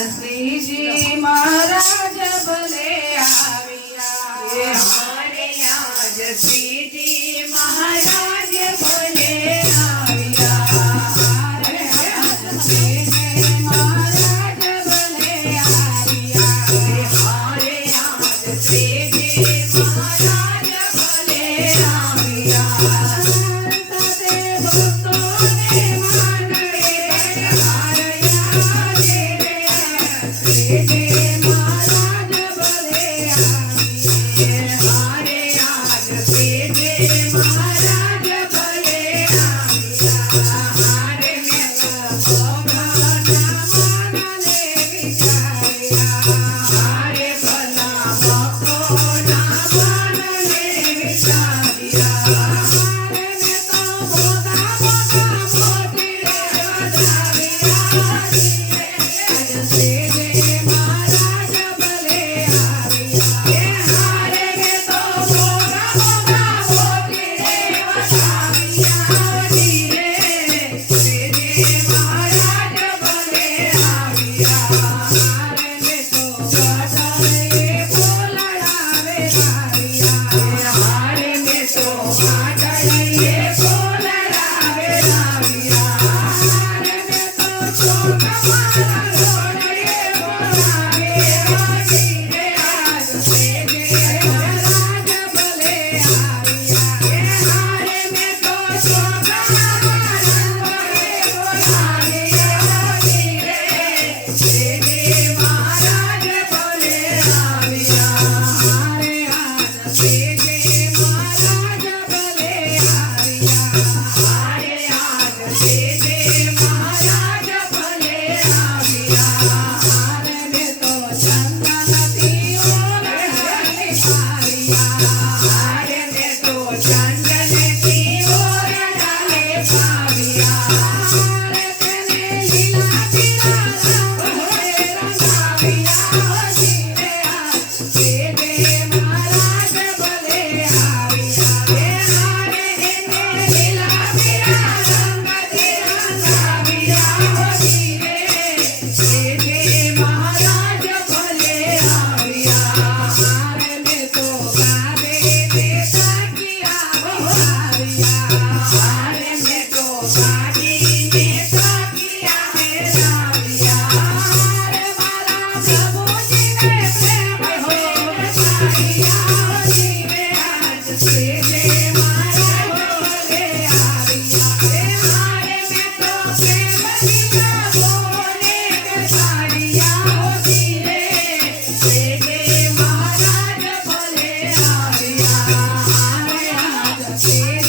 That's this, this. Yeah.